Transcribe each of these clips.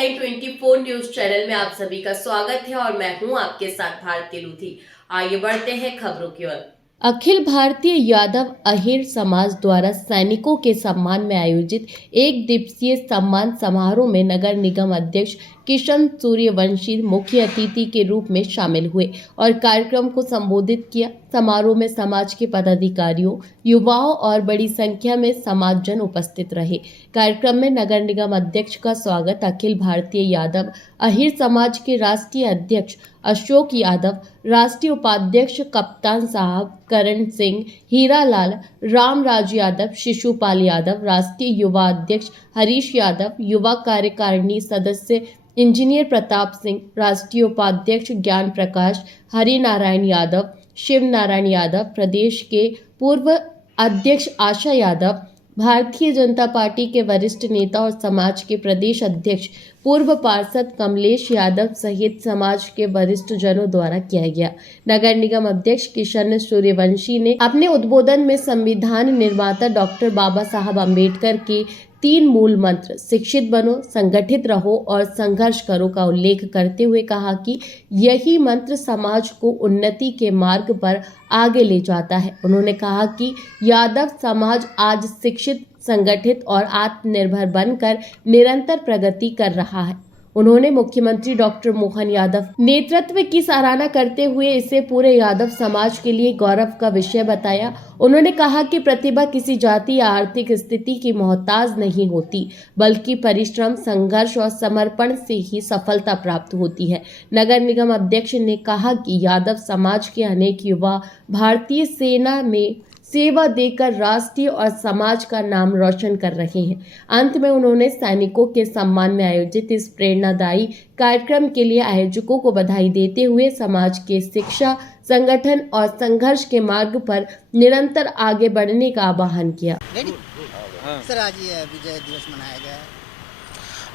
Headline 24 news channel में आप सभी का स्वागत है और मैं हूं आपके साथ भारती लूथी। आइए बढ़ते हैं खबरों की ओर। अखिल भारतीय यादव अहीर समाज द्वारा सैनिकों के सम्मान में आयोजित एक दिवसीय सम्मान समारोह में नगर निगम अध्यक्ष किशन सूर्यवंशी मुख्य अतिथि के रूप में शामिल हुए और कार्यक्रम को संबोधित किया। समारोह में समाज के पदाधिकारियों, युवाओं और बड़ी संख्या में समाजजन उपस्थित रहे। कार्यक्रम में नगर निगम अध्यक्ष का स्वागत अखिल भारतीय यादव अहीर समाज के राष्ट्रीय अध्यक्ष अशोक यादव, राष्ट्रीय उपाध्यक्ष कप्तान साहब करण सिंह, हीरालाल, रामराज यादव, शिशुपाल यादव, राष्ट्रीय युवा अध्यक्ष हरीश यादव, युवा कार्यकारिणी सदस्य इंजीनियर प्रताप सिंह, राष्ट्रीय उपाध्यक्ष ज्ञान प्रकाश, हरि नारायण यादव, शिव नारायण यादव, प्रदेश के पूर्व अध्यक्ष आशा यादव, भारतीय जनता पार्टी के वरिष्ठ नेता और समाज के प्रदेश अध्यक्ष पूर्व पार्षद कमलेश यादव सहित समाज के वरिष्ठ जनों द्वारा किया गया। नगर निगम अध्यक्ष किशन सूर्यवंशी ने अपने उद्बोधन में संविधान निर्माता डॉक्टर बाबा साहब अम्बेडकर के 3 मूल मंत्र शिक्षित बनो, संगठित रहो और संघर्ष करो का उल्लेख करते हुए कहा कि यही मंत्र समाज को उन्नति के मार्ग पर आगे ले जाता है। उन्होंने कहा कि यादव समाज आज शिक्षित, संगठित और आत्मनिर्भर बनकर निरंतर प्रगति कर रहा है। उन्होंने मुख्यमंत्री डॉक्टर मोहन यादव नेतृत्व की सराहना करते हुए इसे पूरे यादव समाज के लिए गौरव का विषय बताया। उन्होंने कहा कि प्रतिभा किसी जाति या आर्थिक स्थिति की मोहताज नहीं होती, बल्कि परिश्रम, संघर्ष और समर्पण से ही सफलता प्राप्त होती है। नगर निगम अध्यक्ष ने कहा कि यादव समाज के अनेक युवा भारतीय सेना में सेवा देकर राष्ट्रीय और समाज का नाम रोशन कर रहे हैं। अंत में उन्होंने सैनिकों के सम्मान में आयोजित इस प्रेरणादायी कार्यक्रम के लिए आयोजकों को बधाई देते हुए समाज के शिक्षा, संगठन और संघर्ष के मार्ग पर निरंतर आगे बढ़ने का आह्वान किया। सर, आज विजय दिवस मनाया गया है।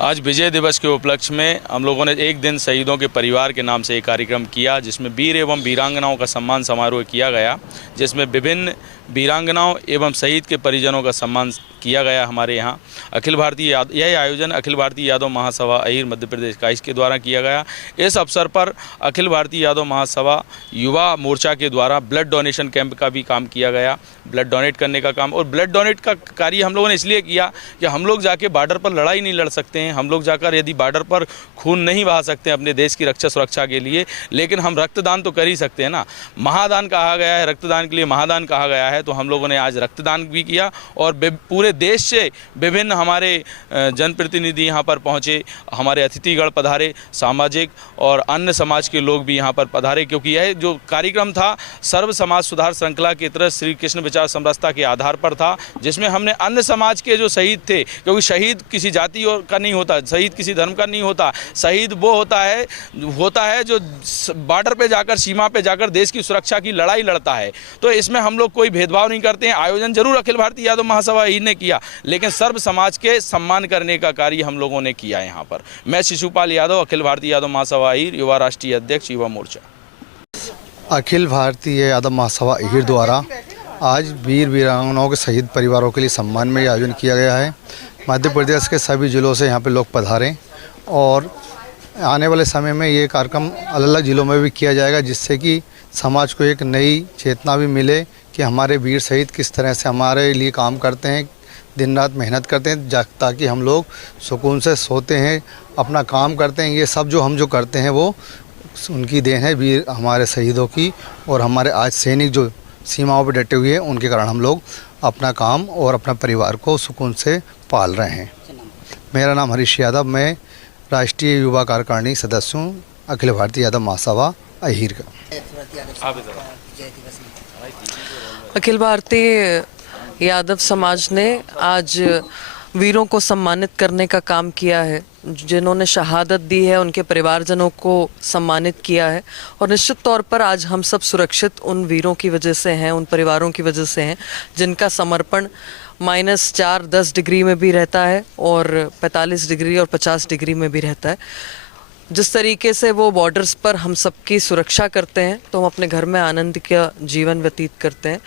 आज विजय दिवस के उपलक्ष्य में हम लोगों ने एक दिन शहीदों के परिवार के नाम से एक कार्यक्रम किया, जिसमें वीर एवं वीरांगनाओं का सम्मान समारोह किया गया, जिसमें विभिन्न वीरांगनाओं एवं शहीद के परिजनों का सम्मान किया गया। हमारे यहाँ यह आयोजन अखिल भारतीय यादव महासभा अहीर मध्य प्रदेश का इसके द्वारा किया गया। इस अवसर पर अखिल भारतीय यादव महासभा युवा मोर्चा के द्वारा ब्लड डोनेशन कैंप का भी काम किया गया, ब्लड डोनेट करने का काम। और ब्लड डोनेट का कार्य हम लोगों ने इसलिए किया कि हम लोग जाके बॉर्डर पर लड़ाई नहीं लड़ सकते हैं, हम लोग जाकर यदि बॉर्डर पर खून नहीं बहा सकते अपने देश की रक्षा सुरक्षा के लिए, लेकिन हम रक्तदान तो कर ही सकते हैं ना। महादान कहा गया है, रक्तदान के लिए महादान कहा गया है, तो हम लोगों ने आज रक्तदान भी किया और पूरे देश से विभिन्न हमारे जनप्रतिनिधि यहाँ पर पहुँचे, हमारे अतिथिगण पधारे, सामाजिक और अन्य समाज के लोग भी यहाँ पर पधारे, क्योंकि यह जो कार्यक्रम था सर्व समाज सुधार श्रृंखला के तहत श्री कृष्ण विचार समरसता के आधार पर था, जिसमें हमने अन्य समाज के जो शहीद थे, क्योंकि शहीद किसी जाति का नहीं होता, शहीद किसी धर्म का नहीं होता, शहीद वो होता है जो बॉर्डर पे जाकर, सीमा पे जाकर देश की सुरक्षा की लड़ाई लड़ता है। तो इसमें हम लोग कोई भेदभाव नहीं करते हैं। आयोजन जरूर अखिल भारतीय यादव महासभा ही ने किया, लेकिन सर्व समाज के सम्मान करने का कार्य हम लोगों ने किया यहाँ पर। मैं शिशुपाल यादव, अखिल भारतीय यादव महासभा अहीर, युवा राष्ट्रीय अध्यक्ष, युवा मोर्चा। अखिल भारतीय यादव महासभा अहीर द्वारा आज वीर वीरांगनाओं के शहीद परिवारों के लिए सम्मान में आयोजन किया गया है। मध्य प्रदेश के सभी जिलों से यहाँ पे लोग पधारें और आने वाले समय में ये कार्यक्रम अलग अलग जिलों में भी किया जाएगा, जिससे कि समाज को एक नई चेतना भी मिले कि हमारे वीर शहीद किस तरह से हमारे लिए काम करते हैं, दिन रात मेहनत करते हैं, ताकि हम लोग सुकून से सोते हैं, अपना काम करते हैं। ये सब जो करते हैं वो उनकी देन है, वीर हमारे शहीदों की। और हमारे आज सैनिक जो सीमाओं पर डटे हुए हैं, उनके कारण हम लोग अपना काम और अपना परिवार को सुकून से पाल रहे हैं। मेरा नाम हरीश यादव, मैं राष्ट्रीय युवा कार्यकारिणी सदस्य हूँ, अखिल भारतीय यादव महासभा अहीर का। अखिल भारतीय यादव समाज ने आज वीरों को सम्मानित करने का काम किया है, जिन्होंने शहादत दी है, उनके परिवारजनों को सम्मानित किया है। और निश्चित तौर पर आज हम सब सुरक्षित उन वीरों की वजह से हैं, उन परिवारों की वजह से हैं, जिनका समर्पण -4, 10 डिग्री में भी रहता है और 45 डिग्री और 50 डिग्री में भी रहता है। जिस तरीके से वो बॉर्डर्स पर हम सबकी सुरक्षा करते हैं, तो हम अपने घर में आनंद का जीवन व्यतीत करते हैं।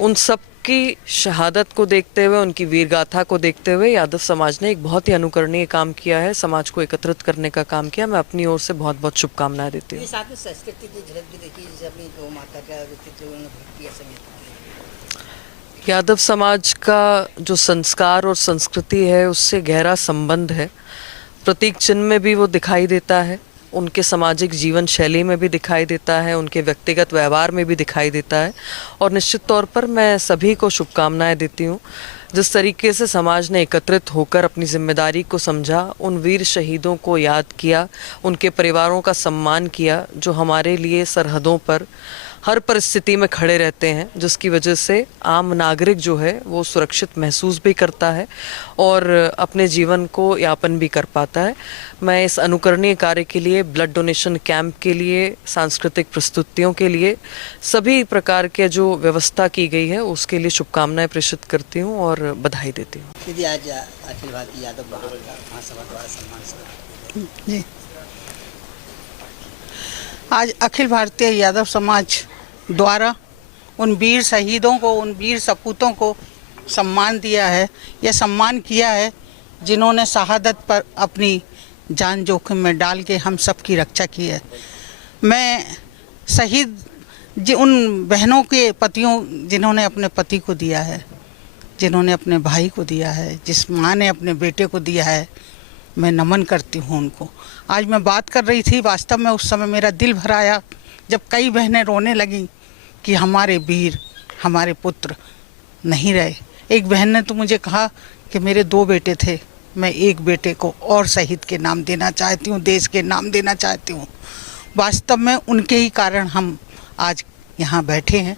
उन सब की शहादत को देखते हुए, उनकी वीर गाथा को देखते हुए यादव समाज ने एक बहुत ही अनुकरणीय काम किया है, समाज को एकत्रित करने का काम किया। मैं अपनी ओर से बहुत बहुत शुभकामनाएं देती हूँ। साथ में संस्कृति की झलक भी देखी, जैसे अपनी गौ माता का व्यक्तित्व उन्होंने किया समेत। यादव समाज का जो संस्कार और संस्कृति है उससे गहरा संबंध है। प्रतीक चिन्ह में भी वो दिखाई देता है, उनके सामाजिक जीवन शैली में भी दिखाई देता है, उनके व्यक्तिगत व्यवहार में भी दिखाई देता है। और निश्चित तौर पर मैं सभी को शुभकामनाएं देती हूँ। जिस तरीके से समाज ने एकत्रित होकर अपनी जिम्मेदारी को समझा, उन वीर शहीदों को याद किया, उनके परिवारों का सम्मान किया जो हमारे लिए सरहदों पर हर परिस्थिति में खड़े रहते हैं, जिसकी वजह से आम नागरिक जो है वो सुरक्षित महसूस भी करता है और अपने जीवन को यापन भी कर पाता है। मैं इस अनुकरणीय कार्य के लिए, ब्लड डोनेशन कैंप के लिए, सांस्कृतिक प्रस्तुतियों के लिए, सभी प्रकार के जो व्यवस्था की गई है उसके लिए शुभकामनाएं प्रेषित करती हूँ और बधाई देती हूँ। दीदी, आज अखिल भारतीय यादव महासभा द्वारा सम्मान जी, आज अखिल भारतीय यादव समाज द्वारा उन वीर शहीदों को, उन वीर सपूतों को सम्मान दिया है, यह सम्मान किया है जिन्होंने शहादत पर अपनी जान जोखिम में डाल के हम सब की रक्षा की है। मैं शहीद उन बहनों के पतियों जिन्होंने अपने पति को दिया है, जिन्होंने अपने भाई को दिया है, जिस माँ ने अपने बेटे को दिया है, मैं नमन करती हूँ उनको। आज मैं बात कर रही थी, वास्तव में उस समय मेरा दिल भर आया जब कई बहनें रोने लगीं कि हमारे वीर, हमारे पुत्र नहीं रहे। एक बहन ने तो मुझे कहा कि मेरे 2 बेटे थे, मैं एक बेटे को और शहीद के नाम देना चाहती हूँ, देश के नाम देना चाहती हूँ। वास्तव में उनके ही कारण हम आज यहाँ बैठे हैं।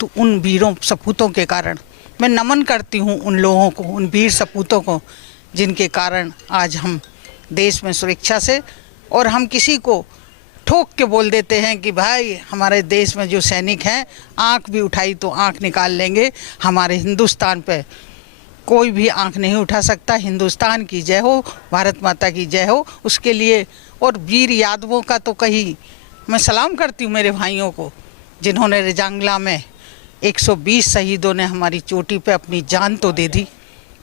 तो उन वीरों सपूतों के कारण मैं नमन करती हूँ उन लोगों को, उन वीर सपूतों को, जिनके कारण आज हम देश में सुरक्षा से, और हम किसी को ठोक के बोल देते हैं कि भाई हमारे देश में जो सैनिक हैं, आंख भी उठाई तो आंख निकाल लेंगे। हमारे हिंदुस्तान पे कोई भी आंख नहीं उठा सकता। हिंदुस्तान की जय हो, भारत माता की जय हो। उसके लिए और वीर यादवों का तो कहीं मैं सलाम करती हूँ मेरे भाइयों को, जिन्होंने रजांगला में 120 शहीदों ने हमारी चोटी पे अपनी जान तो दे दी,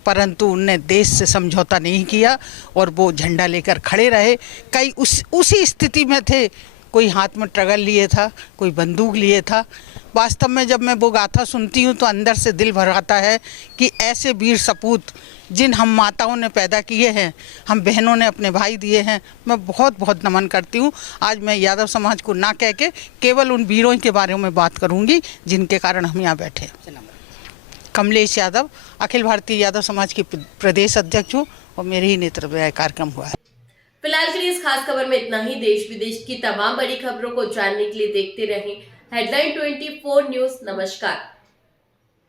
परंतु उनने देश से समझौता नहीं किया और वो झंडा लेकर खड़े रहे। कई उसी स्थिति में थे, कोई हाथ में ट्रगल लिए था, कोई बंदूक लिए था। वास्तव में जब मैं वो गाथा सुनती हूँ तो अंदर से दिल भर आता है कि ऐसे वीर सपूत जिन हम माताओं ने पैदा किए हैं, हम बहनों ने अपने भाई दिए हैं, मैं बहुत बहुत नमन करती हूँ। आज मैं यादव समाज को ना कह के केवल उन वीरों के बारे में बात करूँगी जिनके कारण हम यहाँ बैठे। कमलेश यादव, अखिल भारतीय यादव समाज की प्रदेश अध्यक्ष हूँ और मेरे ही नेतृत्व में कार्यक्रम हुआ है। फिलहाल के लिए इस खास खबर में इतना ही। देश विदेश की तमाम बड़ी खबरों को जानने के लिए देखते रहें हेडलाइन 24 न्यूज। नमस्कार।